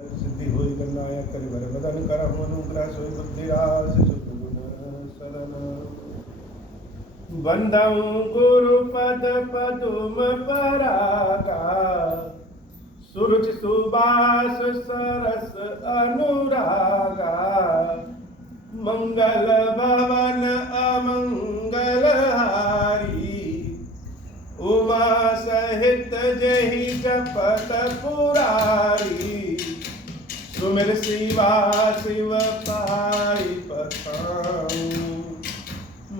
सिद्धि होई गन्नायक करिवर बदन करहु अनुग्रह सोई बुद्धिरास सुगुण सरन बंदऊ गुरु पद पदुम परागा सूरज सुबास सरस अनुरागा मंगल भवन अमंगल हारी उमा सहित जहि जपत पुरारी सुमिर शिवा शिव पाई पठाऊं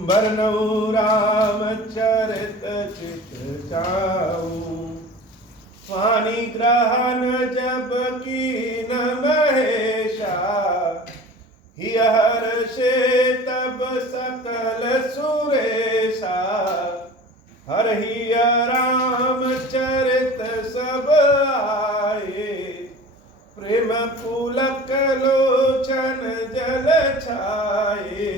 बरनऊ राम चरित चित जाऊं पानी ग्रहण जब की न महेशा हियर से तब सकल सुरेशा हरहि राम चरित सब आए प्रेम पुलक लोचन जल छाए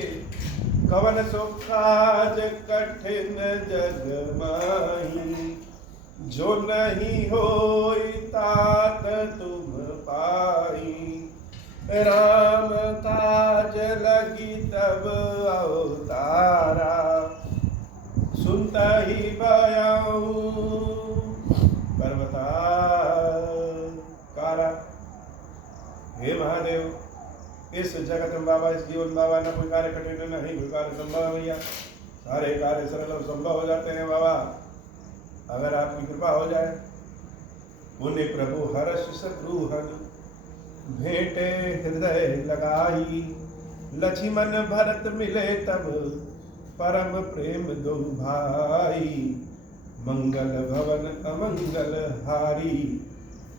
कवन सुखाज कठिन जग माही जो नहीं होई तात तुम पाई राम काज लगी तब अवतारा सुनता ही बयाऊं पर्वता कारा। हे महादेव, इस जगत में बाबा, इस जीवन बाबा न कोई कार्य कठिन नहीं कोई कार्य संभव भैया, सारे कार्य सरल और संभव हो जाते हैं बाबा, अगर आपकी कृपा हो जाए। मुनि प्रभु हर्ष सत्रुहन भेंटे हृदय लगाई लक्ष्मण भरत मिले तब परम प्रेम दो भाई मंगल भवन अमंगल हारी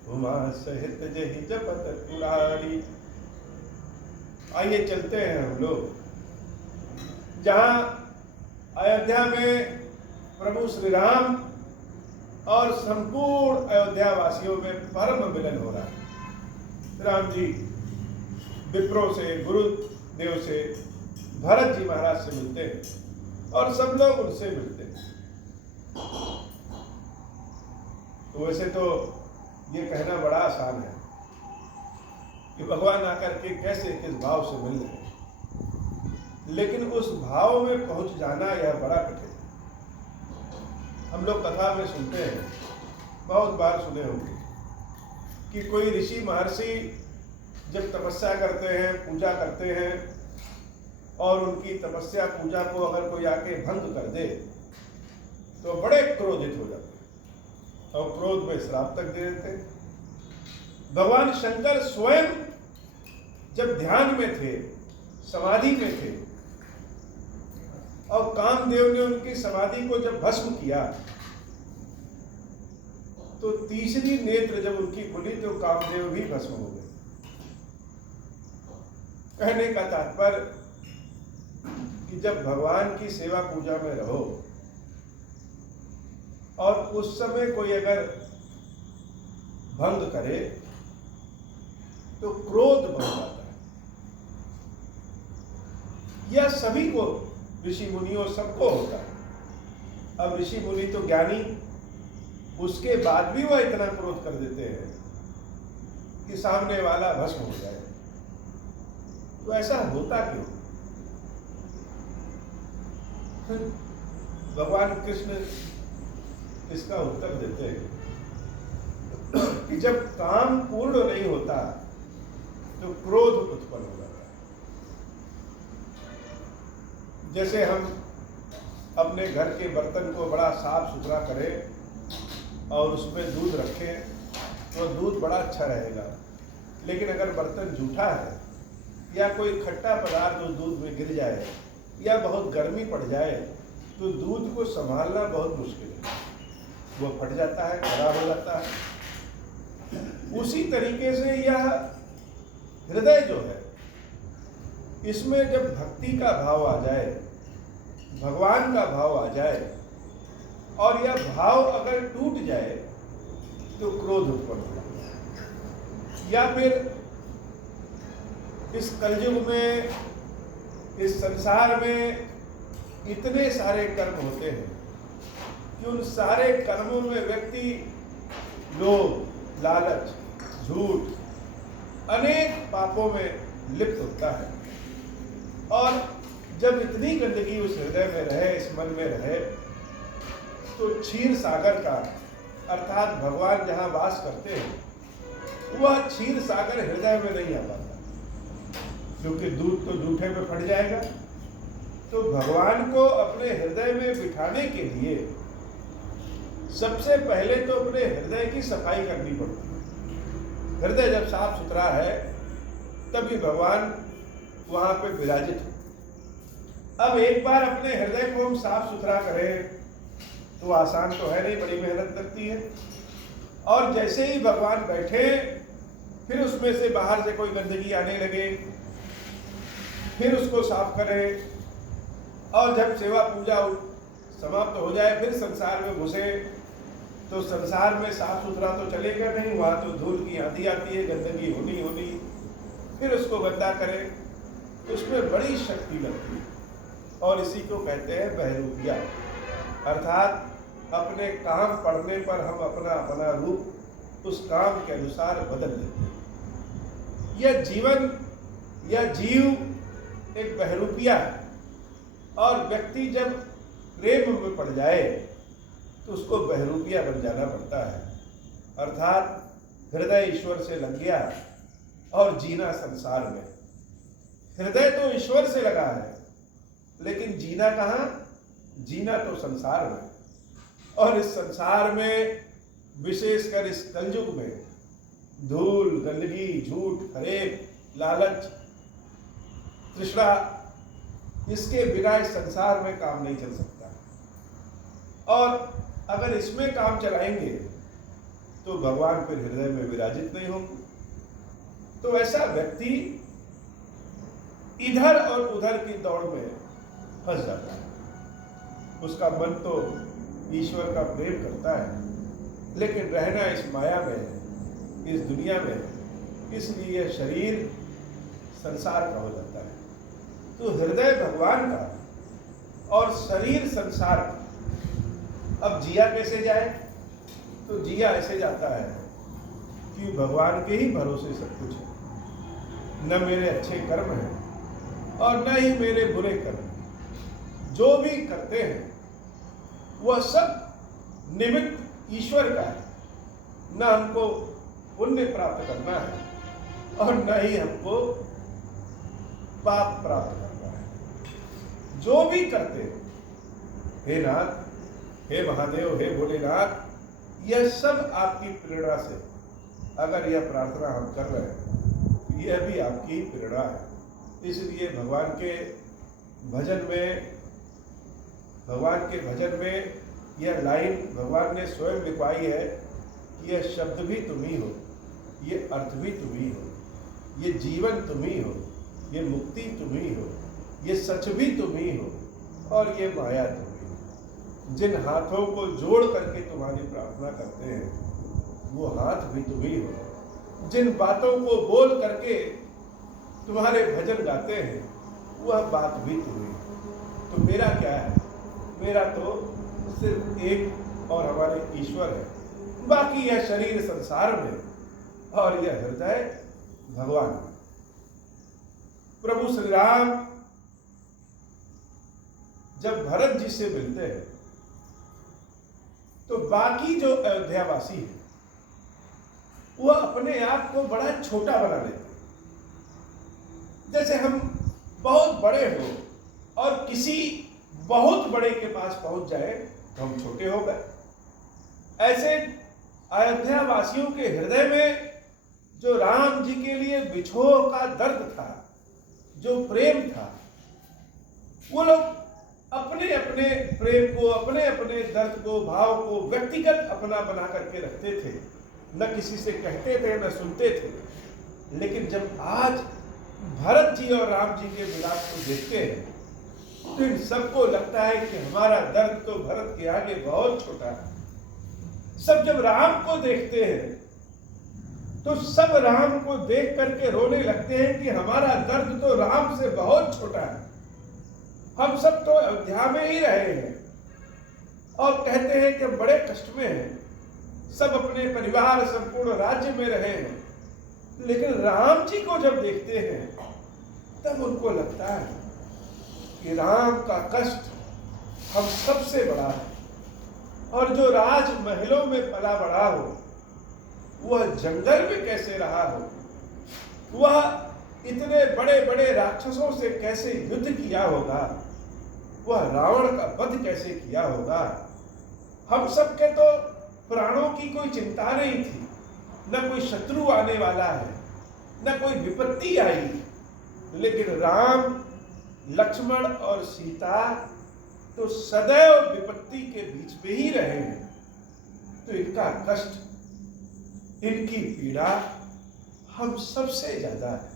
उमा सहित जहि जपत पुरारी। आइए चलते हैं हम लोग जहां अयोध्या में प्रभु श्री राम और संपूर्ण अयोध्या वासियों में परम मिलन हो रहा है। राम जी विप्रों से, गुरुदेव से, भरत जी महाराज से मिलते हैं और सब लोग उनसे मिलते हैं। तो वैसे तो ये कहना बड़ा आसान है कि भगवान आकर के कैसे किस भाव से मिल रहे हैं, लेकिन उस भाव में पहुंच जाना यह बड़ा कठिन है। हम लोग कथा में सुनते हैं, बहुत बार सुने होंगे कि कोई ऋषि महर्षि जब तपस्या करते हैं, पूजा करते हैं और उनकी तपस्या पूजा को अगर कोई आके भंग कर दे तो बड़े क्रोधित हो जाते हैं और क्रोध में श्राप तक दे देते हैं। भगवान शंकर स्वयं जब ध्यान में थे, समाधि में थे और कामदेव ने उनकी समाधि को जब भस्म किया तो तीसरी नेत्र जब उनकी खुली तो कामदेव भी भस्म हो गए। कहने का तात्पर्य कि जब भगवान की सेवा पूजा में रहो और उस समय कोई अगर भंग करे तो क्रोध बढ़ जाता है। यह सभी को, ऋषि मुनियों सबको होता है। अब ऋषि मुनि तो ज्ञानी, उसके बाद भी वह इतना क्रोध कर देते हैं कि सामने वाला भस्म हो जाए। तो ऐसा होता क्यों? भगवान कृष्ण इसका उत्तर देते हैं कि जब काम पूर्ण नहीं होता तो क्रोध उत्पन्न हो जाता है। जैसे हम अपने घर के बर्तन को बड़ा साफ सुथरा करें और उसमें दूध रखें तो दूध बड़ा अच्छा रहेगा, लेकिन अगर बर्तन जूठा है या कोई खट्टा पदार्थ उस दूध में गिर जाए या बहुत गर्मी पड़ जाए तो दूध को संभालना बहुत मुश्किल है, वो फट जाता है, खराब हो जाता है। उसी तरीके से यह हृदय जो है, इसमें जब भक्ति का भाव आ जाए, भगवान का भाव आ जाए और यह भाव अगर टूट जाए तो क्रोध उत्पन्न होता है। या फिर इस कलयुग में, इस संसार में इतने सारे कर्म होते हैं कि उन सारे कर्मों में व्यक्ति लोभ, लालच, झूठ अनेक पापों में लिप्त होता है। और जब इतनी गंदगी उस हृदय में रहे, इस मन में रहे, तो क्षीर सागर का अर्थात भगवान जहाँ वास करते हैं वह क्षीर सागर हृदय में नहीं आ पाता, क्योंकि दूध तो जूठे में फट जाएगा। तो भगवान को अपने हृदय में बिठाने के लिए सबसे पहले तो अपने हृदय की सफाई करनी पड़ती है। हृदय जब साफ सुथरा है तभी भगवान वहां पे विराजित हो। अब एक बार अपने हृदय को हम साफ सुथरा करें तो आसान तो है नहीं, बड़ी मेहनत लगती है। और जैसे ही भगवान बैठे फिर उसमें से बाहर से कोई गंदगी आने लगे, फिर उसको साफ करें, और जब सेवा पूजा समाप्त हो जाए फिर संसार में घुसे, तो संसार में साफ सुथरा तो चलेगा नहीं, वहां तो धूल की आंधी आती है, गंदगी होनी, फिर उसको गंदा करें, उसमें बड़ी शक्ति लगती है। और इसी को कहते हैं बहरूपिया, अर्थात अपने काम पड़ने पर हम अपना अपना रूप उस काम के अनुसार बदल लेते हैं। यह जीवन, यह जीव एक बहरूपिया है। और व्यक्ति जब प्रेम में पड़ जाए तो उसको बहरूपिया बन जाना पड़ता है, अर्थात हृदय ईश्वर से लग गया और जीना संसार में। हृदय तो ईश्वर से लगा है, लेकिन जीना कहाँ? जीना तो संसार में। और इस संसार में, विशेषकर इस कलयुग में, धूल, गंदगी, झूठ, फरेब, लालच, तृष्णा, इसके बिना इस संसार में काम नहीं चल सकता। और अगर इसमें काम चलाएंगे तो भगवान फिर हृदय में विराजित नहीं होंगे। तो ऐसा व्यक्ति इधर और उधर की दौड़ में फंस जाता है। उसका मन तो ईश्वर का प्रेम करता है, लेकिन रहना इस माया में, इस दुनिया में, इसलिए शरीर संसार का हो जाता है। तो हृदय भगवान का और शरीर संसार का। अब जिया कैसे जाए? तो जिया ऐसे जाता है कि भगवान के ही भरोसे सब कुछ है। न मेरे अच्छे कर्म हैं और न ही मेरे बुरे कर्म। जो भी करते हैं वह सब निमित्त ईश्वर का है। न हमको पुण्य प्राप्त करना है और न ही हमको पाप प्राप्त करना है। जो भी करते हैं, हे नाथ, हे महादेव, हे भोलेनाथ, यह सब आपकी प्रेरणा से। अगर यह प्रार्थना हम कर रहे हैं तो यह भी आपकी प्रेरणा है। इसलिए भगवान के भजन में यह लाइन भगवान ने स्वयं लिखवाई है कि यह शब्द भी तुम ही हो, ये अर्थ भी तुम ही हो, ये जीवन तुम ही हो, ये मुक्ति तुम ही हो, ये सच भी तुम ही हो, और ये माया तुम ही हो। जिन हाथों को जोड़ करके तुम्हारी प्रार्थना करते हैं वो हाथ भी तुम ही हो। जिन बातों को बोल करके तुम्हारे भजन गाते हैं वह बात भी तुम ही हो। तो मेरा क्या है? मेरा तो सिर्फ एक और हमारे ईश्वर है। बाकी यह शरीर संसार में और यह हृदय भगवान में। प्रभु श्री राम जब भरत जी से मिलते हैं तो बाकी जो अयोध्यावासी है वह अपने आप को बड़ा छोटा बना लेते हैं। जैसे हम बहुत बड़े हो और किसी बहुत बड़े के पास पहुंच जाए तो हम छोटे हो गए। ऐसे अयोध्या वासियों के हृदय में जो राम जी के लिए बिछोह का दर्द था, जो प्रेम था, वो लोग अपने अपने प्रेम को, अपने अपने दर्द को, भाव को व्यक्तिगत अपना बना करके रखते थे। न किसी से कहते थे, न सुनते थे। लेकिन जब आज भरत जी और राम जी के मिलाप को देखते हैं तो इन सबको लगता है कि हमारा दर्द तो भरत के आगे बहुत छोटा है। सब जब राम को देखते हैं तो सब राम को देख करके रोने लगते हैं कि हमारा दर्द तो राम से बहुत छोटा है। हम सब तो अयोध्या में ही रहे हैं और कहते हैं कि बड़े कष्ट में हैं। सब अपने परिवार, संपूर्ण राज्य में रहे हैं लेकिन राम जी को जब देखते हैं तब उनको लगता है कि राम का कष्ट हम सबसे बड़ा है, और जो राजमहलों में पला बड़ा हो, वह जंगल में कैसे रहा हो, वह इतने बड़े बड़े राक्षसों से कैसे युद्ध किया होगा, वह रावण का वध कैसे किया होगा। हम सबके तो प्राणों की कोई चिंता नहीं थी, न कोई शत्रु आने वाला है, न कोई विपत्ति आई, लेकिन राम, लक्ष्मण और सीता तो सदैव विपत्ति के बीच में ही रहे हैं। तो इनका कष्ट, इनकी पीड़ा हम सबसे ज्यादा है,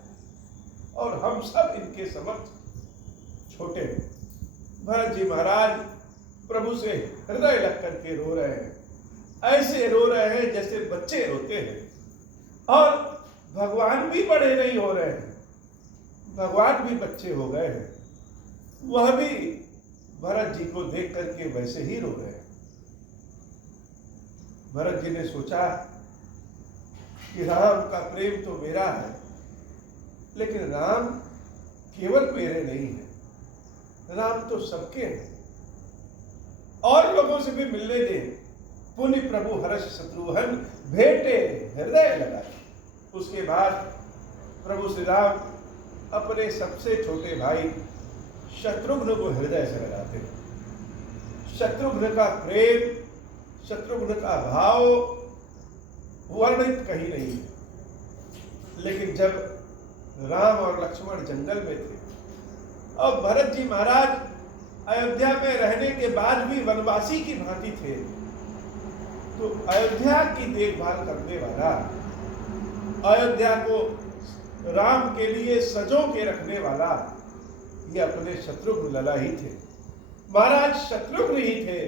और हम सब इनके समक्ष छोटे हैं। भरत जी महाराज प्रभु से हृदय लग करके रो रहे हैं, ऐसे रो रहे हैं जैसे बच्चे रोते हैं, और भगवान भी बड़े नहीं हो रहे हैं, भगवान भी बच्चे हो गए हैं, वह भी भरत जी को देख करके वैसे ही रो रहे हैं। भरत जी ने सोचा कि राम का प्रेम तो मेरा है, लेकिन राम केवल मेरे नहीं है, राम तो सबके हैं, और लोगों से भी मिलने दे। पुनि प्रभु हर्ष शत्रुघ्न भेंटे हृदय लगाए। उसके बाद प्रभु श्री राम अपने सबसे छोटे भाई शत्रुघ्न को हृदय से लगाते हैं। शत्रुघ्न का प्रेम, शत्रुघ्न का भाव वर्णित कहीं नहीं है। लेकिन जब राम और लक्ष्मण जंगल में थे और भरत जी महाराज अयोध्या में रहने के बाद भी वनवासी की भांति थे, तो अयोध्या की देखभाल करने वाला, अयोध्या को राम के लिए सजो के रखने वाला, ये अपने शत्रुघ्न लला ही थे। महाराज शत्रुघ्न ही थे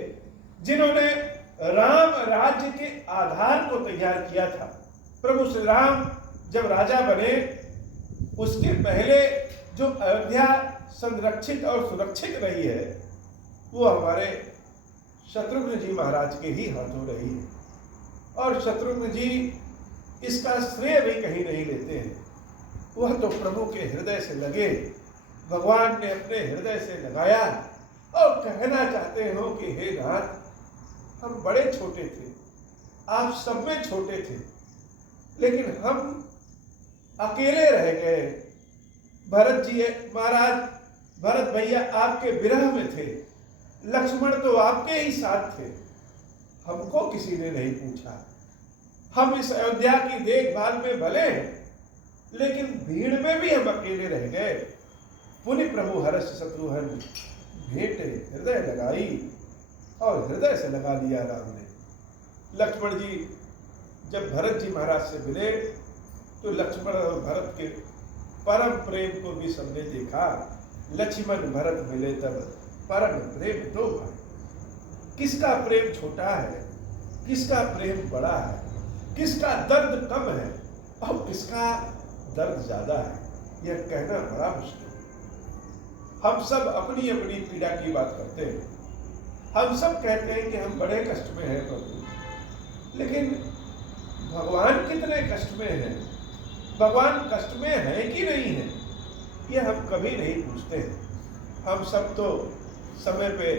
जिन्होंने राम राज्य के आधार को तैयार किया था। प्रभु श्री राम जब राजा बने, उसके पहले जो अयोध्या संरक्षित और सुरक्षित रही है, वो हमारे शत्रुघ्न जी महाराज के ही हाथों रही है, और शत्रुघ्न जी इसका श्रेय भी कहीं नहीं लेते हैं। वह तो प्रभु के हृदय से लगे, भगवान ने अपने हृदय से लगाया, और कहना चाहते हो कि हे नाथ, हम बड़े छोटे थे, आप सब में छोटे थे, लेकिन हम अकेले रह गए। भरत जी महाराज, भरत भैया आपके विरह में थे, लक्ष्मण तो आपके ही साथ थे, हमको किसी ने नहीं पूछा। हम इस अयोध्या की देखभाल में भले हैं, लेकिन भीड़ में भी हम अकेले रह गए। पुनि प्रभु हर्ष शत्रुघ्न भेंटे हृदय लगाई, और हृदय से लगा लिया राम ने। लक्ष्मण जी जब भरत जी महाराज से मिले, तो लक्ष्मण और भरत के परम प्रेम को भी सबने देखा। लक्ष्मण भरत मिले तब परम प्रेम दो भाई। किसका प्रेम छोटा है, किसका प्रेम बड़ा है, किसका दर्द कम है और किसका दर्द ज्यादा है, यह कहना बड़ा मुश्किल है। हम सब अपनी अपनी पीड़ा की बात करते हैं, हम सब कहते हैं कि हम बड़े कष्ट में हैं प्रभु, लेकिन भगवान कितने कष्ट में हैं, भगवान कष्ट में है कि नहीं है, ये हम कभी नहीं पूछते हैं। हम सब तो समय पे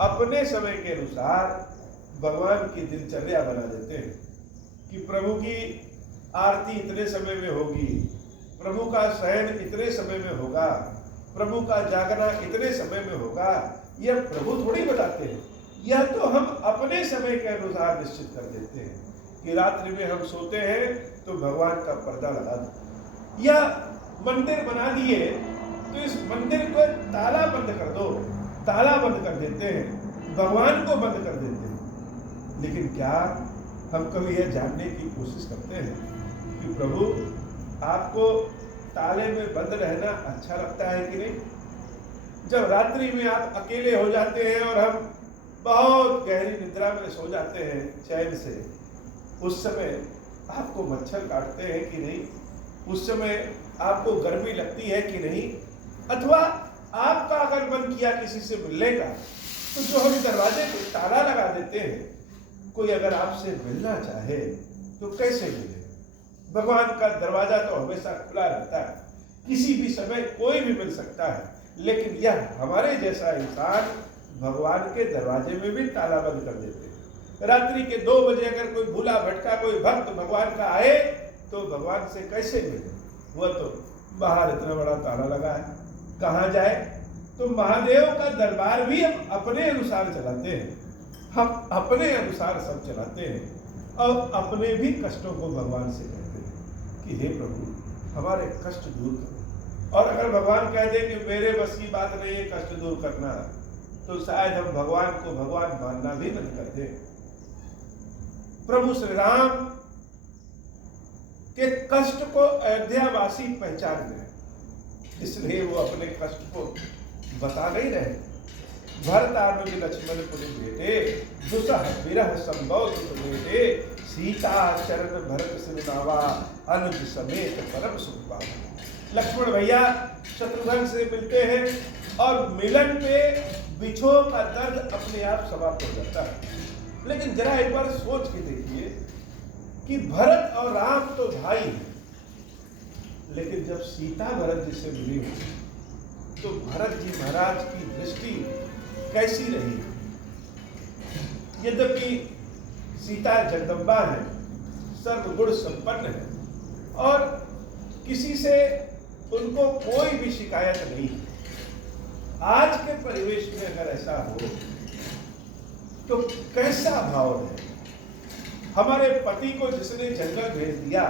अपने समय के अनुसार भगवान की दिनचर्या बना देते हैं कि प्रभु की आरती इतने समय में होगी, प्रभु का शयन इतने समय में होगा, प्रभु का जागना इतने समय में होगा। यह प्रभु थोड़ी बताते हैं, यह तो हम अपने समय के अनुसार निश्चित कर देते हैं कि रात्रि में हम सोते हैं तो भगवान का पर्दा लगा दो, या मंदिर बना दिए तो इस मंदिर को ताला बंद कर दो, ताला बंद कर देते हैं, भगवान को बंद कर देते हैं। लेकिन क्या हम कभी यह जानने की कोशिश करते हैं कि प्रभु आपको ताले में बंद रहना अच्छा लगता है कि नहीं? जब रात्रि में आप अकेले हो जाते हैं और हम बहुत गहरी निद्रा में सो जाते हैं चैन से, उस समय आपको मच्छर काटते हैं कि नहीं? उस समय आपको गर्मी लगती है कि नहीं? अथवा आपका अगर मन किया किसी से मिलने का, तो जो हम दरवाजे पे ताला लगा देते हैं, कोई अगर आपसे मिलना चाहे तो कैसे मिले? भगवान का दरवाजा तो हमेशा खुला रहता है, किसी भी समय कोई भी मिल सकता है, लेकिन यह हमारे जैसा इंसान भगवान के दरवाजे में भी ताला बंद कर देते हैं। रात्रि के 2 बजे अगर कोई भूला भटका कोई भक्त भगवान का आए तो भगवान से कैसे मिले? वह तो बाहर इतना बड़ा ताला लगा है, कहाँ जाए? तो महादेव का दरबार भी हम अपने अनुसार चलाते हैं, हम अपने अनुसार सब चलाते हैं और अपने भी कष्टों को भगवान से कहते हैं कि हे प्रभु हमारे कष्ट दूर करो। और अगर भगवान कह दे कि मेरे बस की बात नहीं है कष्ट दूर करना, तो शायद हम भगवान को भगवान मानना भी नहीं करते। प्रभु श्री राम के कष्ट को अयोध्यावासी पहचान गए, इसलिए वो अपने कष्ट को बता नहीं रहे। भरतानुज लक्ष्मण पुनि बेटे दुसह विरह संभव सुत बेटे सीता चरण भरत सिरनावा अनुज समेत परम सुख पावा। लक्ष्मण भैया शत्रुघ्न से मिलते हैं और मिलन पे बिछोह का दर्द अपने आप समाप्त हो जाता है। लेकिन जरा एक बार सोच के देखिए कि भरत और राम तो भाई हैं, लेकिन जब सीता भरत जी से मिली तो भरत जी महाराज की दृष्टि कैसी रही? यद्यपि सीता जगदम्बा है, सर्वगुण संपन्न है और किसी से उनको कोई भी शिकायत नहीं। आज के परिवेश में अगर ऐसा हो तो कैसा भाव है? हमारे पति को जिसने जंगल भेज दिया,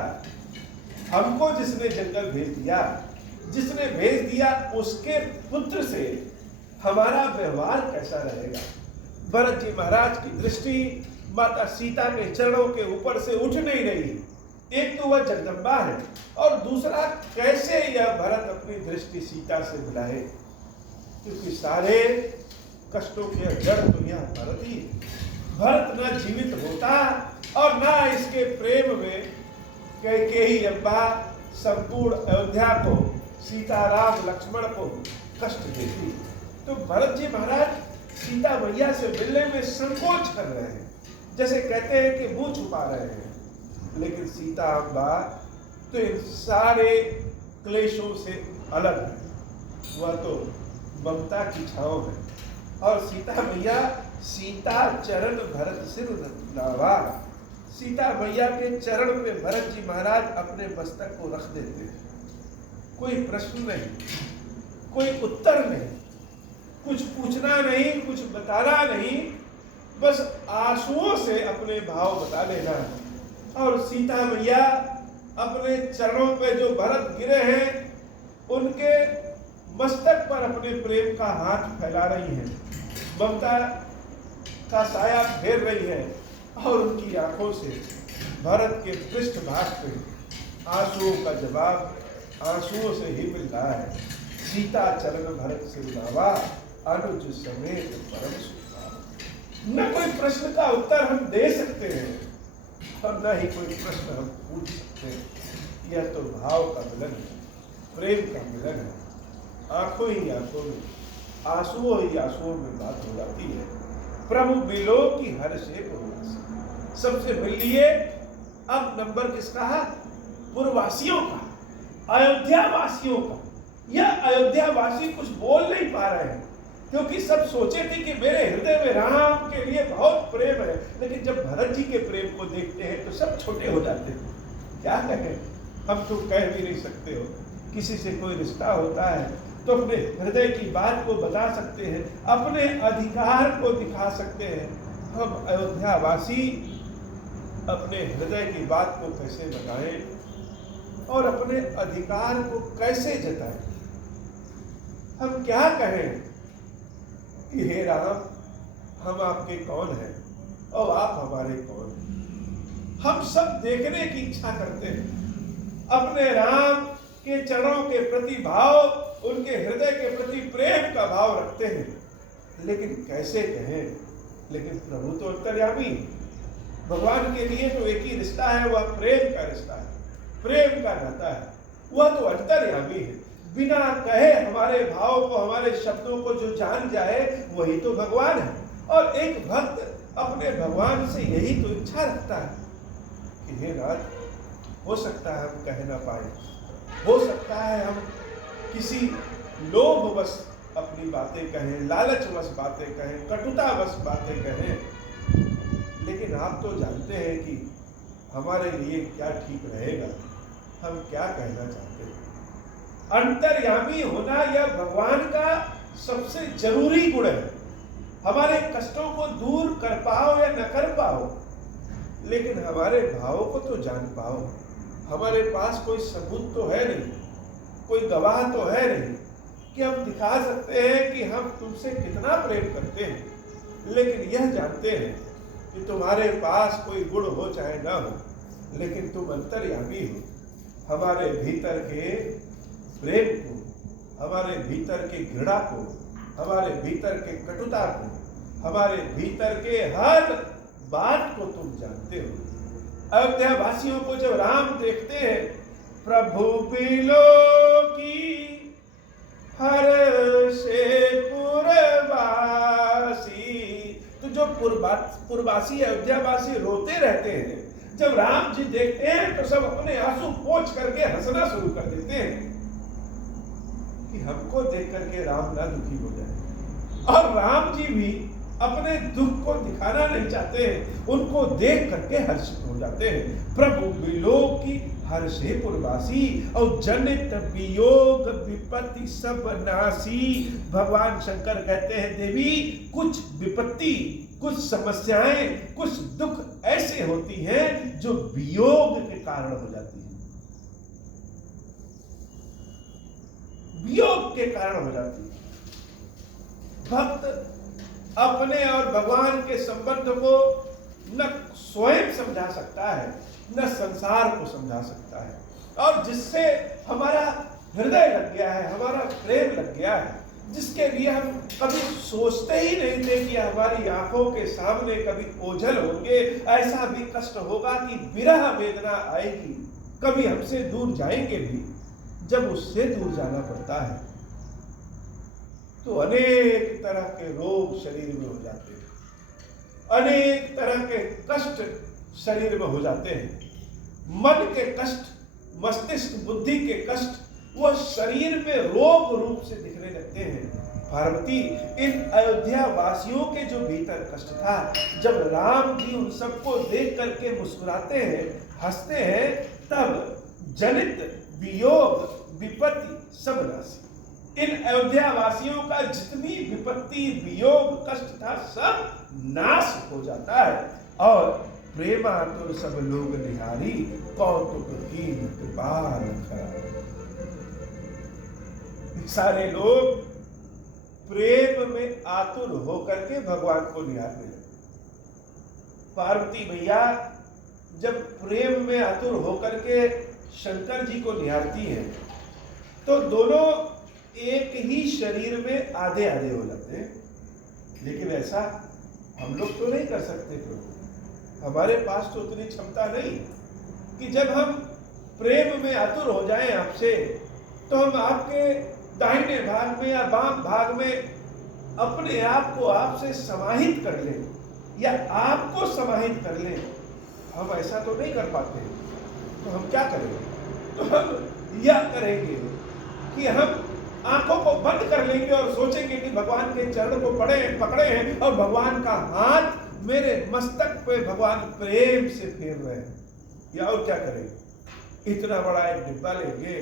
हमको जिसने जंगल भेज दिया, जिसने भेज दिया उसके पुत्र से हमारा व्यवहार कैसा रहेगा? भरत जी महाराज की दृष्टि माता सीता के चरणों के ऊपर से उठ नहीं रही। एक तो वह जगदम्बा है और दूसरा कैसे यह भरत अपनी दृष्टि सीता से मिलाए, क्योंकि सारे कष्टों के जड़ तो यह भरत ही। भरत न जीवित होता और न इसके प्रेम में कैकेयी अम्बा संपूर्ण अयोध्या को, सीताराम लक्ष्मण को कष्ट देती। तो भरत जी महाराज सीता मैया से मिलने में संकोच कर रहे हैं, जैसे कहते हैं कि मुंह छुपा रहे हैं। लेकिन सीता अम्बा तो इन सारे क्लेशों से अलग है, वह तो ममता की छांव है। और सीता मैया सीता चरण भरत सिर नावा, सीता मैया के चरण पे भरत जी महाराज अपने मस्तक को रख देते हैं। कोई प्रश्न नहीं, कोई उत्तर नहीं, कुछ पूछना नहीं, कुछ बताना नहीं, बस आंसुओं से अपने भाव बता देना है। और सीता मैया अपने चरणों पे जो भरत गिरे हैं उनके मस्तक पर अपने प्रेम का हाथ फैला रही हैं, ममता का साया फेर रही है और उनकी आंखों से भरत के पृष्ठभाग पे आंसुओं का जवाब आंसुओं से ही मिल रहा है। सीता चरण भरत से नावा अनुज समेत परम सुख। न कोई प्रश्न का उत्तर हम दे सकते हैं और न ही कोई प्रश्न हम पूछ सकते हैं। यह तो भाव का मिलन है, प्रेम का मिलन है। आंखों ही आंखों में, आंसुओं ही आंसुओं में बात हो जाती है। प्रभु बिलो की हर से पूर्ववासी, सबसे मिल लिए। अब नंबर किसका है? पूर्ववासियों का, अयोध्या वासियों का। यह अयोध्या वासी कुछ बोल नहीं पा रहे हैं क्योंकि सब सोचे थे कि मेरे हृदय में राम के लिए बहुत प्रेम है, लेकिन जब भरत जी के प्रेम को देखते हैं तो सब छोटे हो जाते हैं। क्या कहें, हम तो कह भी नहीं सकते हो। किसी से कोई रिश्ता होता है तो अपने हृदय की बात को बता सकते हैं, अपने अधिकार को दिखा सकते हैं। हम अयोध्या वासी अपने हृदय की बात को कैसे बताएं और अपने अधिकार को कैसे जताएं? हम क्या कहें कि हे राम, हम आपके कौन हैं और आप हमारे कौन हैं? हम सब देखने की इच्छा करते हैं, अपने राम के चरणों के प्रति भाव, उनके हृदय के प्रति प्रेम का भाव रखते हैं, लेकिन कैसे कहें? लेकिन प्रभु तो अंतर्यामी, भगवान के लिए तो एक ही रिश्ता है, वह प्रेम का रिश्ता है, प्रेम का नाता है। वह तो अंतर्यामी है, बिना कहे हमारे भाव को, हमारे शब्दों को जो जान जाए वही तो भगवान है। और एक भक्त अपने भगवान से यही तो इच्छा रखता है कि हे राज, हो सकता है हम कह ना पाए, हो सकता है हम किसी लोभवश अपनी बातें कहें, लालचवश बातें कहें, कटुतावश बातें कहें, लेकिन आप तो जानते हैं कि हमारे लिए क्या ठीक रहेगा, हम क्या कहना चाहते हैं। अंतर्यामी होना यह भगवान का सबसे जरूरी गुण है। हमारे कष्टों को दूर कर पाओ या न कर पाओ, लेकिन हमारे भावों को तो जान पाओ। हमारे पास कोई सबूत तो है नहीं, कोई गवाह तो है नहीं कि हम दिखा सकते हैं कि हम तुमसे कितना प्रेम करते हैं, लेकिन यह जानते हैं कि तुम्हारे पास कोई गुण हो चाहे ना हो, लेकिन तुम अंतर्यामी हो। हमारे भीतर के प्रेम को, हमारे भीतर की घृणा को, हमारे भीतर के कटुता को, हमारे भीतर के हर बात को तुम जानते हो। अयोध्या वासियों को जब राम देखते हैं, प्रभु बिलो की हर से पुरवासी, तो जो पुरवासी अयोध्यावासी रोते रहते हैं, जब राम जी देखते हैं तो सब अपने आंसू पोंछ करके हंसना शुरू कर देते हैं कि हमको देख करके राम ना दुखी हो जाए। और राम जी भी अपने दुख को दिखाना नहीं चाहते हैं, उनको देख करके हर्षित हो जाते हैं। प्रभु विलोक की हर्षे पुरवासी और जनित वियोग विपत्ति सब नासी। भगवान शंकर कहते हैं देवी, कुछ विपत्ति, कुछ समस्याएं, कुछ दुख ऐसे होती हैं जो वियोग के कारण हो जाती है, वियोग के कारण हो जाती है। भक्त अपने और भगवान के संबंध को न स्वयं समझा सकता है, न संसार को समझा सकता है, और जिससे हमारा हृदय लग गया है, हमारा प्रेम लग गया है, जिसके लिए हम कभी सोचते ही नहीं थे कि हमारी आंखों के सामने कभी ओझल होंगे, ऐसा भी कष्ट होगा कि विरह वेदना आएगी, कभी हमसे दूर जाएंगे भी। जब उससे दूर जाना पड़ता है तो अनेक तरह के रोग शरीर में हो जाते हैं, अनेक तरह के कष्ट शरीर में हो जाते हैं। मन के कष्ट, मस्तिष्क बुद्धि के कष्ट, वह शरीर में रोग रूप से दिखने लगते हैं। पार्वती, इन अयोध्या वासियों के जो भीतर कष्ट था, जब राम जी उन सबको देख करके मुस्कुराते हैं, हंसते हैं, तब जनित वियोग विपत्ति सब नासी। इन अयोध्या वासियों का जितनी विपत्ति, वियोग, कष्ट था, सब नाश हो जाता है। और प्रेमातुर सब लोग निहारी, कौतुक कीन कृपाल खरा। सारे लोग प्रेम में आतुर होकर के भगवान को निहारने लगे। पार्वती मैया जब प्रेम में आतुर होकर के शंकर जी को निहारती है, तो दोनों एक ही शरीर में आधे आधे हो जाते हैं। लेकिन ऐसा हम लोग तो नहीं कर सकते प्रभु, हमारे पास तो उतनी क्षमता नहीं कि जब हम प्रेम में आतुर हो जाएं आपसे, तो हम आपके दाहिने भाग में या बाम भाग में अपने आप को आपसे समाहित कर लें या आपको समाहित कर लें। हम ऐसा तो नहीं कर पाते, तो हम क्या करेंगे? तो हम यह करेंगे कि हम आंखों को बंद कर लेंगे और सोचेंगे कि भगवान के चरण को पकड़े हैं और भगवान का हाथ मेरे मस्तक पे भगवान प्रेम से फेर रहे हैं। या और क्या करेंगे? इतना बड़ा एक डिब्बा लेंगे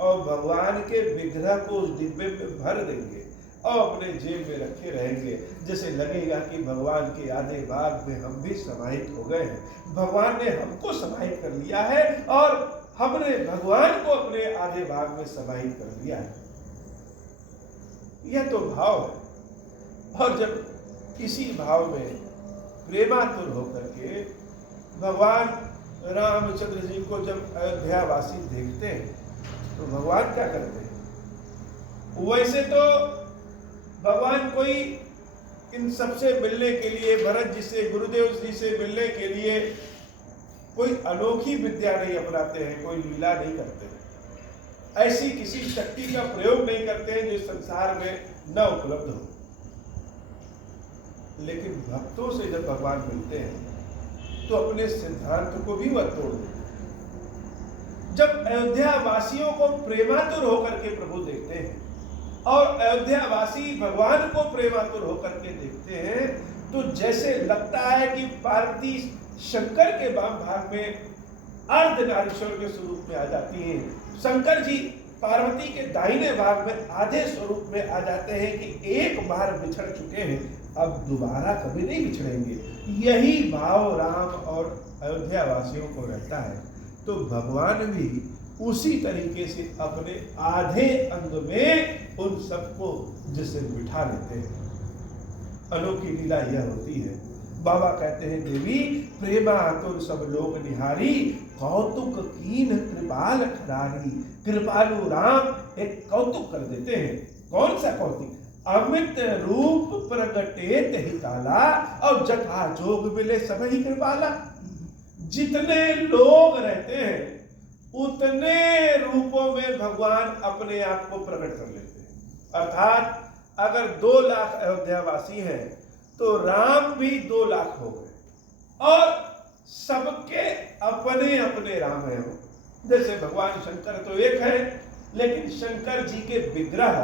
और भगवान के विग्रह को उस डिब्बे में भर देंगे और अपने जेब में रखे रहेंगे, जैसे लगेगा कि भगवान के आधे भाग में हम भी समाहित हो गए हैं। भगवान ने हमको समाहित कर लिया है और हमने भगवान को अपने आधे भाग में समाहित कर लिया है। यह तो भाव है। और जब इसी भाव में प्रेमातुर होकर के भगवान रामचंद्र जी को जब अयोध्यावासी देखते हैं, तो भगवान क्या करते हैं? वैसे तो भगवान कोई इन सबसे मिलने के लिए, भरत जी से, गुरुदेव जी से मिलने के लिए कोई अनोखी विद्या नहीं अपनाते हैं, कोई लीला नहीं करते हैं, ऐसी किसी शक्ति का प्रयोग नहीं करते हैं जो संसार में न उपलब्ध हो। लेकिन भक्तों से जब भगवान मिलते हैं तो अपने सिद्धांत को भी वह तोड़ देते हैं। जब अयोध्या वासियों को प्रेमातुर होकर के प्रभु देखते हैं और अयोध्या वासी भगवान को प्रेमातुर होकर के देखते हैं, तो जैसे लगता है कि पार्वती शंकर के वाम भाग में अर्धनारीश्वर के स्वरूप में आ जाती हैं। शंकर जी पार्वती के दाहिने भाग में आधे स्वरूप में आ जाते हैं कि एक बार बिछड़ चुके हैं, अब दोबारा कभी नहीं बिछड़ेंगे। यही भाव राम और अयोध्या वासियों को रहता है। तो भगवान भी उसी तरीके से अपने आधे अंग में उन सबको जिसे बिठा लेते हैं। अनोखी लीला यह होती है। बाबा कहते हैं, देवी प्रेमा तुम सब लोग निहारी, कौतुक कीन कृपाल खरारी। कृपालु राम एक कौतुक कर देते हैं। कौन सा कौतुक? अमित रूप प्रगटेत ही काला, और जथा जोग मिले सब ही कृपाला। जितने लोग रहते हैं उतने रूपों में भगवान अपने आप को प्रकट कर लेते हैं। अर्थात अगर 2 लाख अयोध्यावासी हैं तो राम भी 2 लाख हो गए और सबके अपने अपने राम हैं। जैसे भगवान शंकर तो एक है, लेकिन शंकर जी के विग्रह,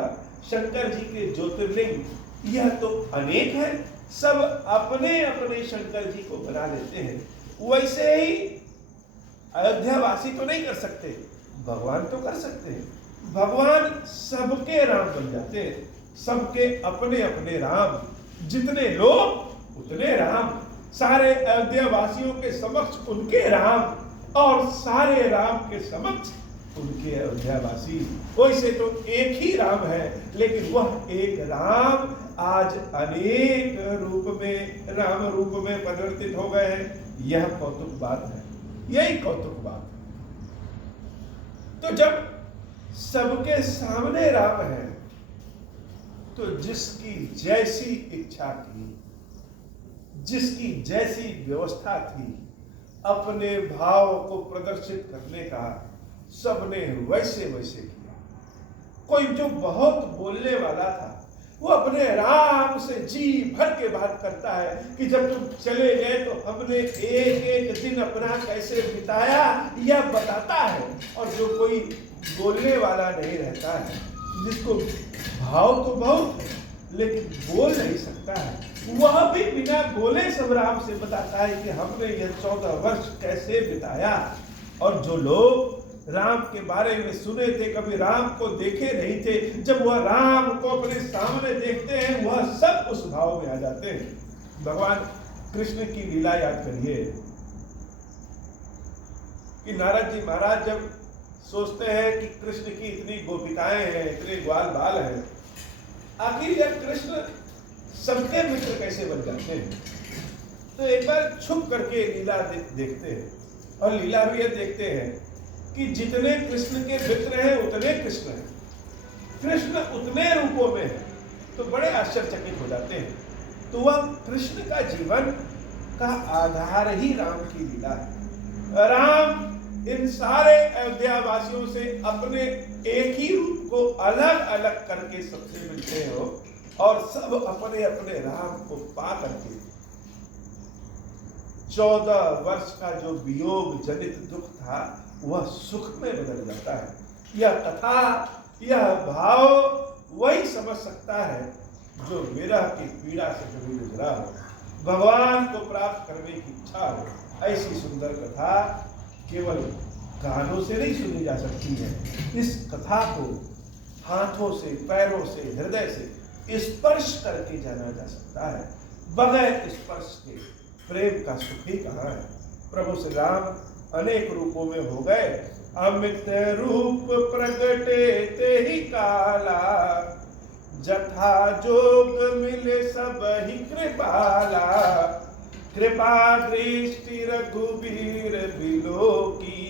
शंकर जी के ज्योतिर्लिंग यह तो अनेक है। सब अपने अपने शंकर जी को बना लेते हैं। वैसे ही अयोध्यावासी तो नहीं कर सकते, भगवान तो कर सकते हैं। भगवान सबके राम बन जाते हैं, सबके अपने अपने राम। जितने लोग उतने राम। सारे अयोध्या वासियों के समक्ष उनके राम और सारे राम के समक्ष उनके अयोध्यावासी। वैसे तो एक ही राम है, लेकिन वह एक राम आज अनेक रूप में, राम रूप में परिवर्तित हो गए हैं। यह कौतुक बात है, यही कौतुक बात है। तो जब सबके सामने राम है, तो जिसकी जैसी इच्छा थी, जिसकी जैसी व्यवस्था थी अपने भाव को प्रदर्शित करने का, सबने वैसे वैसे किया। कोई जो बहुत बोलने वाला था, वो अपने राम से जी भर के बात करता है कि जब तुम चले गए तो हमने एक एक दिन अपना कैसे बिताया, यह बताता है। और जो कोई बोलने वाला नहीं रहता है, जिसको भाव तो बहुत है लेकिन बोल नहीं सकता है, वह भी बिना बोले सब राम से बताता है कि हमने यह 14 वर्ष कैसे बिताया। और जो लोग राम के बारे में सुने थे, कभी राम को देखे नहीं थे, जब वह राम को अपने सामने देखते हैं, वह सब उस भाव में आ जाते हैं। भगवान कृष्ण की लीला याद करिए कि नारद जी महाराज जब सोचते हैं कि कृष्ण की इतनी गोपिकाएं हैं, इतने ग्वाल बाल हैं, आखिर यह कृष्ण सबके मित्र कैसे बन जाते हैं। तो एक बार छुप करके लीला देखते हैं, और लीला भी यह देखते हैं कि जितने कृष्ण के मित्र हैं उतने कृष्ण हैं, कृष्ण उतने रूपों में है। तो बड़े आश्चर्यचकित हो जाते हैं। तो वह कृष्ण का जीवन का आधार ही राम की लीला है। राम इन सारे अयोध्या वासियों से अपने एक ही रूप को अलग अलग करके सबसे मिलते हो, और सब अपने अपने राम को पा करके 14 वर्ष का जो वियोग जनित दुख था वह सुख में बदल जाता है। यह कथा, यह भाव वही समझ सकता है जो विरह की पीड़ा से कभी गुजरा हो, भगवान को प्राप्त करने की इच्छा हो। ऐसी सुंदर कथा केवल कानों से नहीं सुनी जा सकती है। इस कथा को हाथों से, पैरों से, हृदय से स्पर्श करके जाना जा सकता है। बगैर स्पर्श के प्रेम का सुख ही कहाँ है। प्रभु श्री राम अनेक रूपों में हो गए। अमित रूप प्रगटे ते ही काला, जथा जोग मिले सब ही कृपाला। कृपा दृष्टि रघुबीर बिलो की,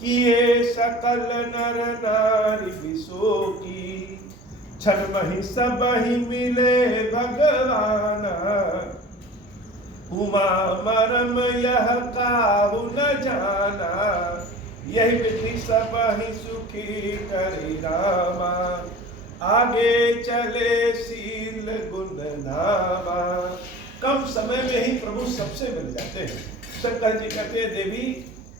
किए सकल नर नारी विसो की। क्षण मही सब ही मिले भगवान, उमा मरम यह काहू न जाना। यही विधि सब ही सुखी करी रामा, आगे चले शील गुण नामा। कम समय में ही प्रभु सबसे मिल जाते हैं। शंकर जी कहते हैं, देवी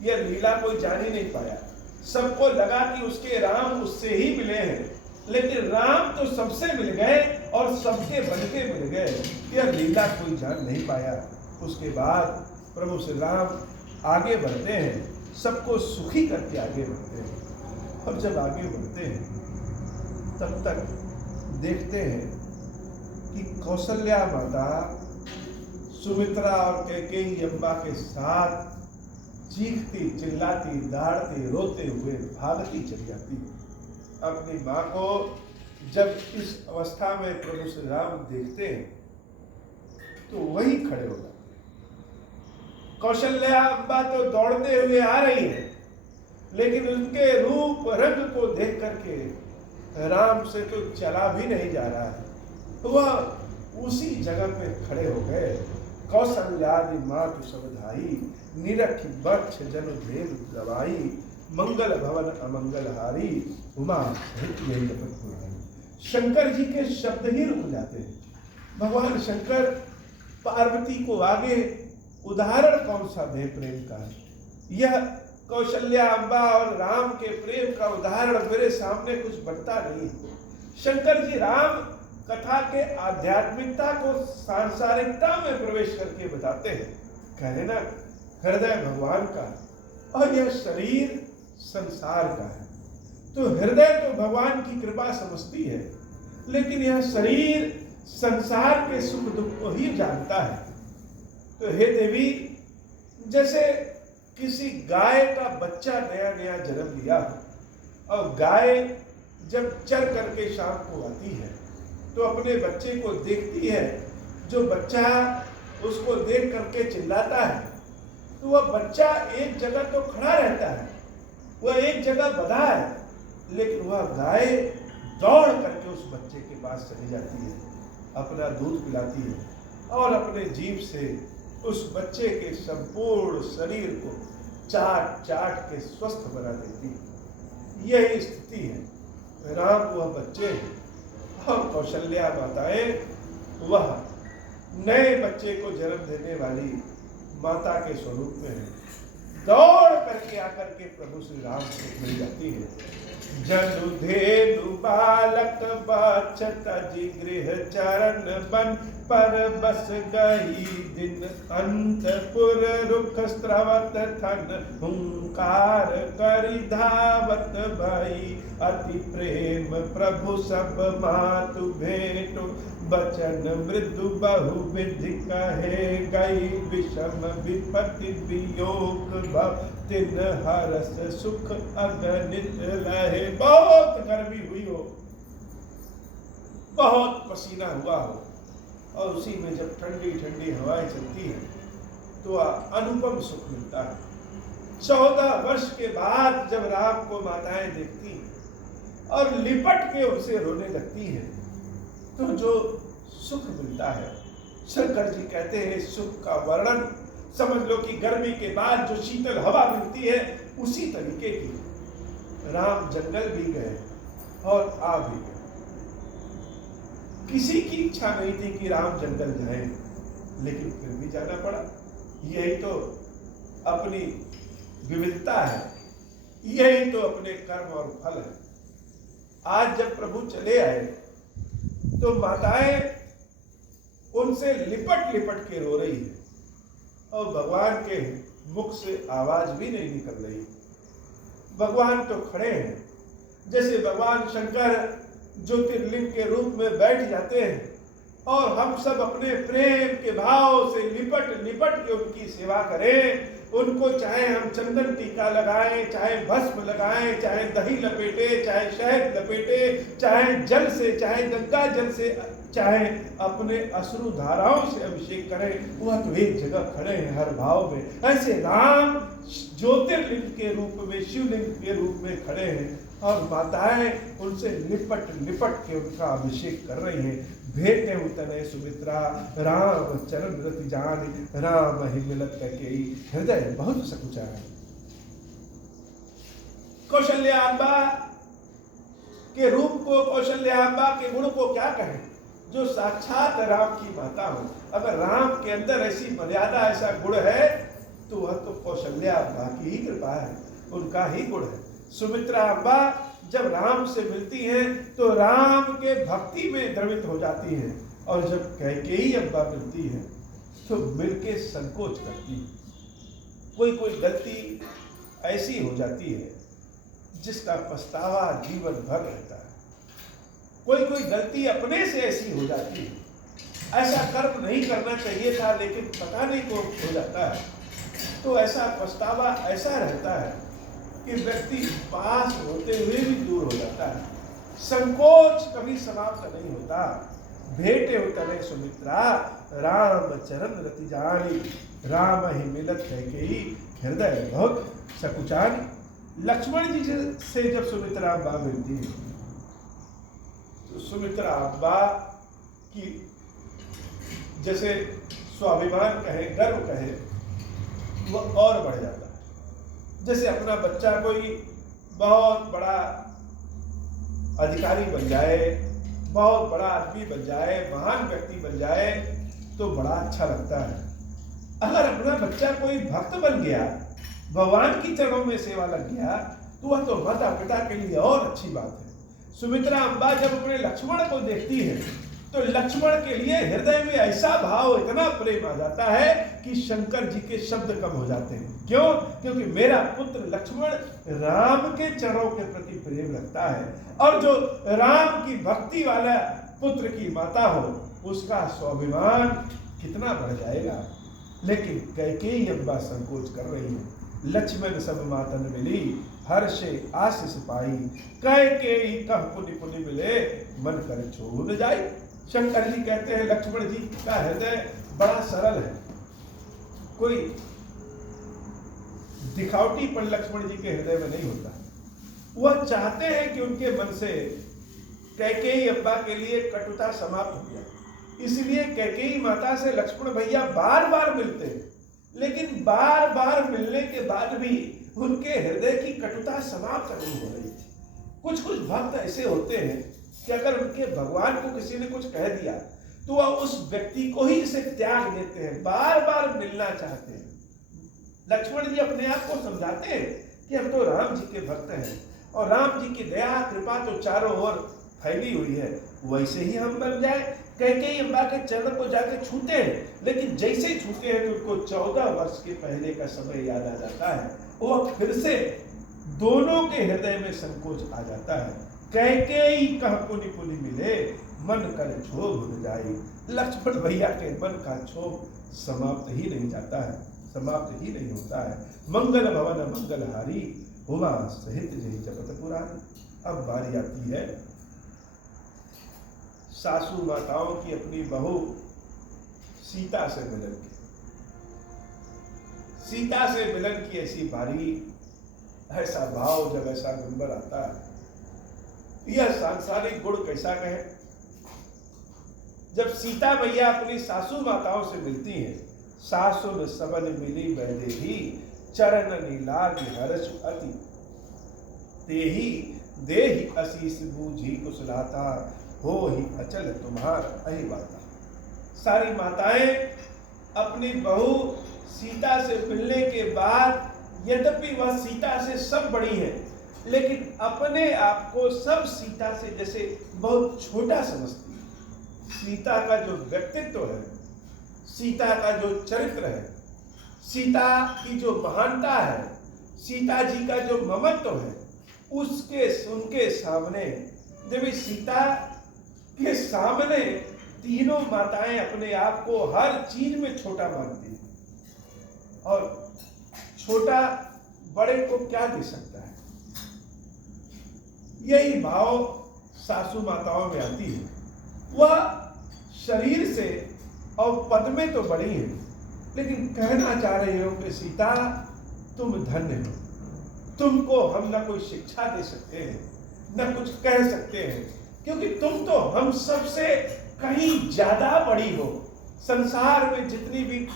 यह लीला कोई जान ही नहीं पाया। सबको लगा कि उसके राम उससे ही मिले हैं, लेकिन राम तो सबसे मिल गए और सबके बनके मिल गए। यह लीला कोई जान नहीं पाया। उसके बाद प्रभु श्री राम आगे बढ़ते हैं, सबको सुखी करके आगे बढ़ते हैं। और जब आगे बढ़ते हैं तब तक देखते हैं कि कौशल्या माता सुमित्रा और कैकेयी अम्बा के साथ चीखती, चिल्लाती, दहाड़ती, रोते हुए भागती चली जाती। अपनी माँ को जब इस अवस्था में प्रभु श्री राम देखते हैं तो वही खड़े हो जाते हैं। कौशल्या अम्बा तो दौड़ते हुए आ रही है, लेकिन उनके रूप रंग को देख करके राम से तो चला भी नहीं जा रहा है। वह उसी जगह पे खड़े हो गए। कौशल्यादि मातु सबधाई, निरख बक्ष जन भेद गवाई, मंगल भवन अमंगलहारी, उमा सहित यही जपत पुरानी। शंकर जी के शब्द ही रुक जाते हैं। भगवान शंकर पार्वती को आगे उदाहरण कौन सा दे प्रेम का? यह कौशल्या अम्बा और राम के प्रेम का उदाहरण मेरे सामने कुछ बनता नहीं। शंकर जी राम कथा के आध्यात्मिकता को सांसारिकता में प्रवेश करके बताते हैं। कह रहे ना, हृदय भगवान का और यह शरीर संसार का है। तो हृदय तो भगवान की कृपा समझती है, लेकिन यह शरीर संसार के सुख दुख को ही जानता है। तो हे देवी, जैसे किसी गाय का बच्चा नया नया जन्म लिया और गाय जब चर करके शाम को आती है तो अपने बच्चे को देखती है। जो बच्चा उसको देख करके चिल्लाता है तो वह बच्चा एक जगह तो खड़ा रहता है, वह एक जगह बंधा है, लेकिन वह गाय दौड़ करके उस बच्चे के पास चली जाती है, अपना दूध पिलाती है और अपने जीभ से उस बच्चे के संपूर्ण शरीर को चाट चाट के स्वस्थ बना देती है। यही स्थिति है। राम वह बच्चे हैं और कौशल्या माताएं वह नए बच्चे को जन्म देने वाली माता के स्वरूप में है। दौड़ करके आकर के प्रभु श्री राम से मिल जाती है। जनु धेनु बालक बाछत गृह चरण बन, पर बस गई दिन अंतपुर रुख स्रवत थन, हुंकार करि धावत भई, अति प्रेम प्रभु सब मातु भेटो, बचन मृदु बहु विधि कहे गई, विषम विपत्ति वियोग भव, तिन हरस सुख अगणित रहे। बहुत गर्मी हुई हो, बहुत पसीना हुआ हो, और उसी में जब ठंडी ठंडी हवाएं चलती है तो अनुपम सुख मिलता है। 14 वर्ष के बाद जब राम को माताएं देखती हैं और लिपट के उनसे रोने लगती हैं तो जो सुख मिलता है, शंकर जी कहते हैं सुख का वर्णन समझ लो कि गर्मी के बाद जो शीतल हवा मिलती है उसी तरीके की। राम जंगल भी गए और आ भी गए। किसी की इच्छा नहीं थी कि राम जंगल जाएं, लेकिन फिर भी जाना पड़ा। यही तो अपनी विविधता है, यही तो अपने कर्म और फल है। आज जब प्रभु चले आए तो माताएं उनसे लिपट लिपट के रो रही है और भगवान के मुख से आवाज भी नहीं निकल रही। भगवान तो खड़े हैं, जैसे भगवान शंकर ज्योतिर्लिंग के रूप में बैठ जाते हैं और हम सब अपने प्रेम के भाव से लिपट लिपट के उनकी सेवा करें। उनको चाहे हम चंदन टीका लगाएं, चाहे भस्म लगाएं, चाहे दही लपेटे, चाहे शहद लपेटे, चाहे जल से, चाहे गंगा जल से, चाहे अपने अश्रु धाराओं से अभिषेक करें, वह तो एक जगह खड़े हैं हर भाव में। ऐसे राम ज्योतिर्लिंग के रूप में, शिवलिंग के रूप में खड़े हैं और माताएं उनसे लिपट लिपट के उनका अभिषेक कर रही हैं। भेटे उतने सुमित्रा, राम चरण रति जान, राम ही मिलत कैकेयी। हृदय बहुत सकुचा है। कौशल्या अम्बा के रूप को, कौशल्या अम्बा के गुण को क्या कहें, जो साक्षात राम की माता हो। अगर राम के अंदर ऐसी मर्यादा, ऐसा गुण है तो वह तो कौशल्या अम्बा की ही कृपा है, उनका ही गुण है। सुमित्रा अम्बा जब राम से मिलती हैं तो राम के भक्ति में द्रवित हो जाती हैं, और जब कैकेयी अम्बा मिलती है तो मिलके संकोच करती है। कोई कोई गलती ऐसी हो जाती है जिसका पछतावा जीवन भर रहता है। कोई कोई गलती अपने से ऐसी हो जाती है, ऐसा कर्म नहीं करना चाहिए था लेकिन पता नहीं को हो जाता है, तो ऐसा पछतावा ऐसा रहता है कि व्यक्ति पास होते हुए भी दूर हो जाता है। संकोच कभी समाप्त नहीं होता। भेटे उतरे सुमित्रा राम चरण रति जानी, राम ही मिलत कैकेयी हृदय बहुत सकुचानी। लक्ष्मण जी से जब सुमित्रा अम्बा मिलती है तो सुमित्रा अम्बा की जैसे स्वाभिमान कहे, गर्व कहे, वह और बढ़ जाता है। जैसे अपना बच्चा कोई बहुत बड़ा अधिकारी बन जाए, बहुत बड़ा आदमी बन जाए, महान व्यक्ति बन जाए तो बड़ा अच्छा लगता है। अगर अपना बच्चा कोई भक्त बन गया, भगवान की चरणों में सेवा लग गया, तो वह तो माता पिता के लिए और अच्छी बात है। सुमित्रा अम्बा जब अपने लक्ष्मण को देखती है तो लक्ष्मण के लिए हृदय में ऐसा भाव, इतना प्रेम आ जाता है कि शंकर जी के शब्द कम हो जाते हैं। क्यों? क्योंकि मेरा पुत्र लक्ष्मण राम के चरणों के प्रति प्रेम रखता है, और जो राम की भक्ति वाला पुत्र की माता हो उसका स्वाभिमान कितना बढ़ जाएगा। लेकिन कैकेयी अम्बा संकोच कर रही है। लक्ष्मण सब मातन मिली, हर्षे आशीष पाई, कैकेयी कह पुनि पुनि मिले, मन कर छो न जाई। शंकर जी कहते हैं लक्ष्मण जी का हृदय बड़ा सरल है, कोई दिखावटीपन लक्ष्मण जी के हृदय में नहीं होता। वह चाहते हैं कि उनके मन से कैकेयी अम्बा के लिए कटुता समाप्त हो जाए, इसलिए कैकेयी माता से लक्ष्मण भैया बार बार मिलते हैं, लेकिन बार बार मिलने के बाद भी उनके हृदय की कटुता समाप्त नहीं हो रही थी। कुछ कुछ भक्त ऐसे होते हैं कि अगर उनके भगवान को किसी ने कुछ कह दिया तो वह उस व्यक्ति को ही इसे त्याग देते हैं, बार बार मिलना चाहते हैं। लक्ष्मण जी अपने आप को समझाते हैं कि हम तो राम जी के भक्त हैं और राम जी की दया कृपा तो चारों ओर फैली हुई है, वैसे ही हम बन जाए। कैकेयी अम्बा के चरण को जाके छूते हैं, लेकिन जैसे ही छूते हैं तो उनको 14 वर्ष के पहले का समय याद आ जाता है। वो फिर से दोनों के हृदय में संकोच आ जाता है। कैकेयी कह पुनि पुनि मिले, मन कर क्षोभ न जाई। लक्ष्मण भैया के मन का क्षोभ समाप्त ही नहीं जाता है, समाप्त ही नहीं होता है। मंगल भवन मंगलहारी, हुआ सहित जही जपत पुरारी। अब बारी आती है सासू माताओं की अपनी बहू सीता से मिलन की। सीता से मिलन की ऐसी बारी, ऐसा भाव जब ऐसा नंबर आता है, यह सांसारिक गुण कैसा कहे। जब सीता मैया अपनी सासू माताओं से मिलती हैं, सासुन सबन मिली बैदेही, चरण नीलाज हर्ष अति, तेही देहि असीस बूझी कुशलाता, हो ही अचल तुम्हार अहि बाता। सारी माताएं अपनी बहू सीता से मिलने के बाद, यद्यपि वह सीता से सब बड़ी है, लेकिन अपने आप को सब सीता से जैसे बहुत छोटा समझती है। सीता का जो व्यक्तित्व है, सीता का जो चरित्र है, सीता की जो महानता है, सीता जी का जो ममत्व है, उनके सामने, जब सीता के सामने तीनों माताएं अपने आप को हर चीज में छोटा मानती हैं, और छोटा बड़े को क्या दे सकता है। यही भाव सासू माताओं में आती है। वह शरीर से और पद में तो बड़ी है, लेकिन कहना चाह रही हो कि सीता तुम धन्य हो, तुमको हम न कोई शिक्षा दे सकते हैं, न कुछ कह सकते हैं, क्योंकि तुम तो हम सबसे कहीं ज्यादा बड़ी हो। संसार में जितनी भी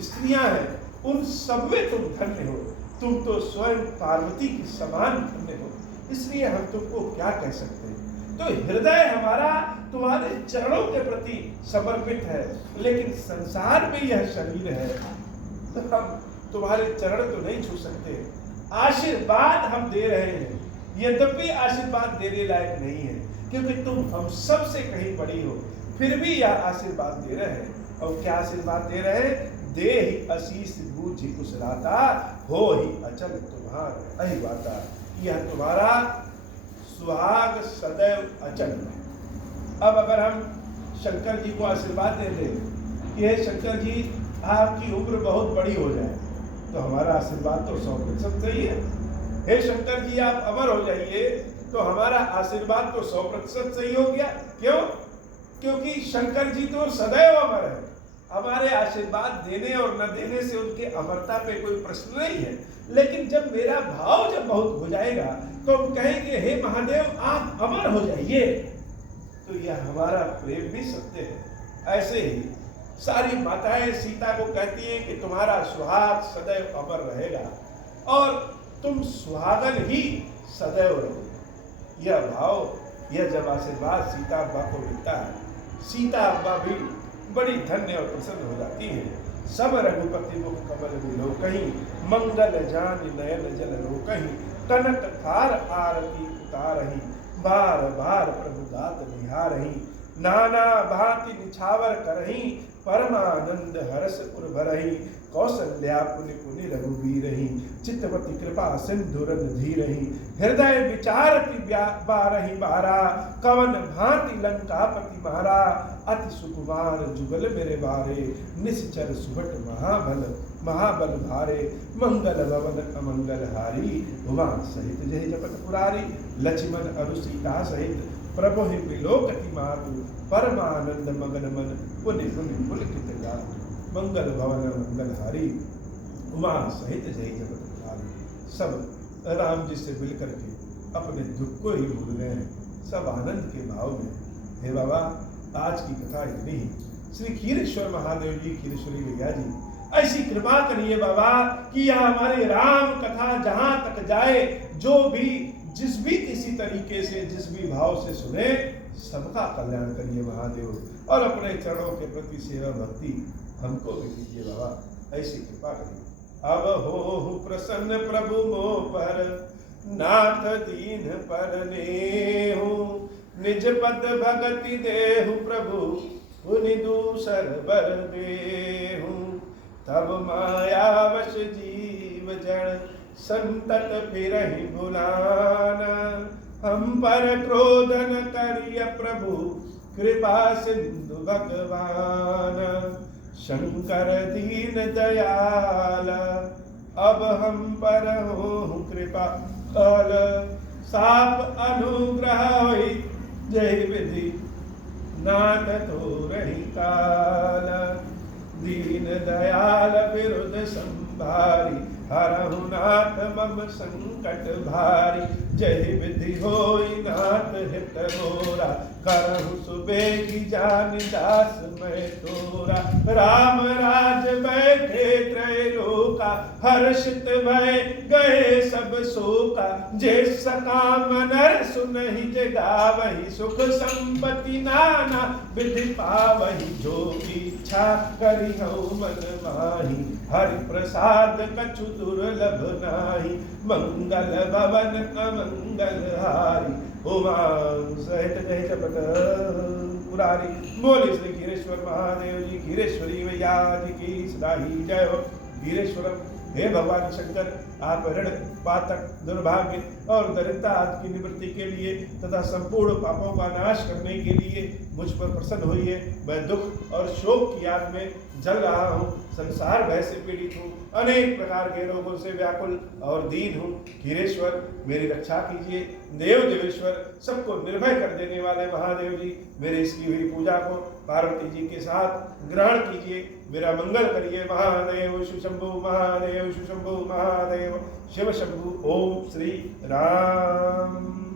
स्त्रियां हैं उन सब में तुम धन्य हो, तुम तो स्वयं पार्वती की समान धन्य हो, इसलिए हम तुमको क्या कह सकते हैं। तो हृदय हमारा तुम्हारे चरणों के प्रति समर्पित है, लेकिन संसार में यह शरीर है तो हम तुम्हारे चरण तो नहीं छू सकते। आशीर्वाद हम दे रहे हैं, यद्यपि आशीर्वाद देने लायक नहीं है, क्योंकि तुम हम सब से कहीं बड़ी हो, फिर भी यह आशीर्वाद दे रहे हैं। और क्या आशीर्वाद दे रहे हैं? दे ही आशीष बूझी कुशलाता, हो ही अचल तुम्हारा अहि वाता। यह तुम्हारा सुहाग सदैव अचल है। अब अगर हम शंकर जी को आशीर्वाद दे दें कि हे शंकर जी आपकी उम्र बहुत बड़ी हो जाए, तो हमारा आशीर्वाद तो 100% सही है। हे शंकर जी आप अमर हो जाइए, तो हमारा आशीर्वाद तो 100% सही हो गया। क्यों? क्योंकि शंकर जी तो सदैव अमर है। हमारे आशीर्वाद देने और न देने से उनके अमरता पे कोई प्रश्न नहीं है। लेकिन जब मेरा भाव जब बहुत हो जाएगा, तो हम कहेंगे हे महादेव आप अमर हो जाइए, तो यह हमारा प्रेम भी सत्य है। ऐसे ही सारी माताएं सीता को कहती हैं कि तुम्हारा सुहाग सदैव अमर रहेगा और तुम सुहागन ही सदैव रहोगे। यह भाव, यह जब आशीर्वाद सीता अब्बा को मिलता है, सीता अब्बा भी बड़ी धन्य और प्रसन्न हो जाती है। सब रघुपति मुख कमल बिलो कहीं, मंगल जान नयन जल रो कहीं, कनक थार आरती उतारही, बार बार प्रभु गात निहारही, नाना भांति निछावर करही, परमानंद हरस पुर भरही, कौशल्या पुनि पुनि रघुबीरही, चित्तवती कृपा सिंधु धीरही, हृदय विचारति बारही बारा, कवन भांति लंकापति मारा, अति सुकुमार जुगल मेरे बारे, निश्चर सुभट महाबल महाबल भारे, मंगल भवन अमंगल हारी, उमा सहित जय जपत पुरारी, लक्ष्मण अरु सीता सहित प्रभु ही विलोकति मातु, परमानंद मगन मन पुनि पुनि पुलकित गातु, मंगल भवन मंगल हारी, उमा सहित जय जगत पुरारी। सब राम जी से मिलकर के अपने दुख को ही भूल गए, सब आनंद के भाव में। हे बाबा आज की कथा इतनी ही। श्री खीरेश्वर महादेव जी, खीरेश्वरी भैया जी, ऐसी कृपा करिए बाबा कि यह हमारी राम कथा जहां तक जाए, जो भी जिस भी किसी तरीके से जिस भी भाव से सुने, सबका कल्याण करिए महादेव। और अपने चरणों के प्रति सेवा भक्ति हमको भी दीजिए बाबा, ऐसी कृपा करिए। अब हो प्रसन्न प्रभु मो पर, नाथ दीन पर नेहु, निज पद भगति देहु प्रभु, पुनि दूसर बर देहु। तब मायावश जीव जन, संतत फिरहि भुलाना, हम पर क्रोध न करिय प्रभु, कृपा सिंधु भगवान। शंकर दीन दयाल, अब हम पर हो कृपा काल, साप अनुग्रह होई जय विधि, नाथ तो रही काल। दीन दयाल विरुद्ध संभारी, हरहु नाथ मम संकट भारी। जय विधि होई नाथ हित मोरा, करहु सुबेगी जानि दास मैं तोरा। राम राज बैठे त्रैलोका, हर्षित भय गए सब शोका। जे सकाम नर सुनहि जे गावहि, सुख संपत्ति नाना विधि पावहि। जो इच्छा करिहउ मन माहि, हरि प्रसाद कछु दुर्लभ नाही। मंगल भवन अमंगल हारी, उमा सहित जय जपत पुरारी। बोले श्री खीरेश्वर महादेव जी, खीरेश्वरी मैया जी की सदा ही जय हो। खीरेश्वरम हे भगवान शंकर, आप ऋण पातक दुर्भाग्य और दरिद्रता आदि की निवृत्ति के लिए तथा संपूर्ण पापों का नाश करने के लिए मुझ पर प्रसन्न होइए। मैं दुख और शोक की याद में जल रहा हूँ, संसार भय से पीड़ित हूँ, अनेक प्रकार के रोगों से व्याकुल और दीन हूँ। खीरेश्वर मेरी रक्षा कीजिए। देव देवेश्वर, सबको निर्भय कर देने वाले महादेव जी, मेरे इसकी हुई पूजा को पार्वती जी के साथ ग्रहण कीजिए, मेरा मंगल करिए। महादेव शिवशंभु, महादेव शिवशंभु, महादेव शिव शंभु। ओम श्री राम।